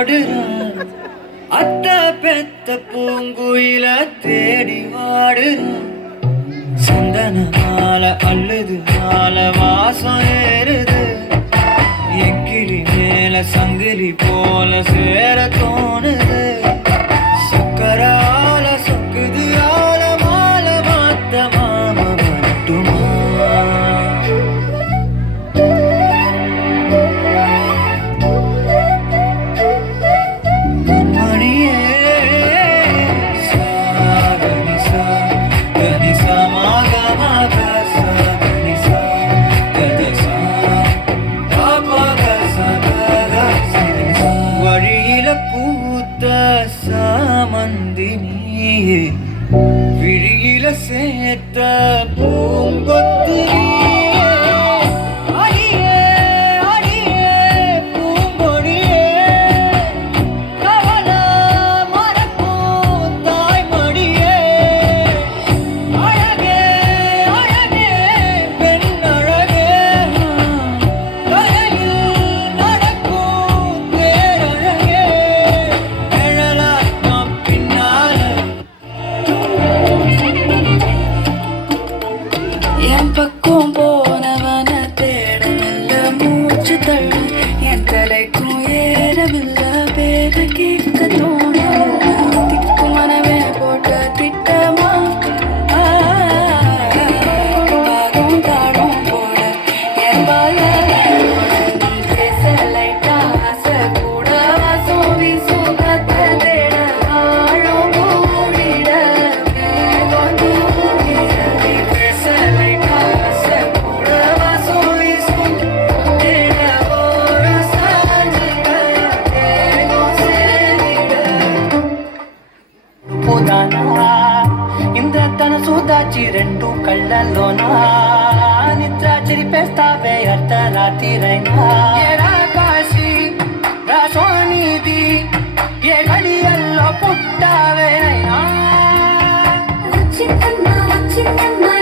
ஓடுறான் அத்த பெத்த பூங்குயில தேடி வாடுறான் சந்தன மாலை அள்ளுது மாலை வாசம் ஏறுது என் கிளி மேல சங்கிலி போல சேர தோணுது சக்கரால சொக்குது ஆல மாலை மாத்த மாம வரட்டுமா சாமந்தினியே விழியில சேர்த்த பூங்கொத்து அடியே அடியே பூங்கொடியே கவல மறக்கும் தாய்மடியே அழகே அழகே பெண் அழகே கரையில் நடக்கும் பேரழகே என் பக்கம் போனவன தேடவில்ல மூச்சு தள்ள என் தலைக்கும் ஏறவில்ல பேர கேட்க தோணவில்ல திக்கு மனவே போட்ட திட்டமா பாகம் தாடும் போட என் பாய பேசலைட்டா ஆசை கூட வாசம் வீசும் கத்த தேட ஆழம் கூடிட வேகம் தூங்கிட ఇంద్రతన సూదాచి రెండు కళ్ళల్లోనా నిద్ర చెరిపేస్తావే అర్ధరాత్రిరైనా కాశీ రాసోనిది ఏ గడియల్లో పుట్టావేనైనా వచ్చిందమ్మా వచ్చిందమ్మా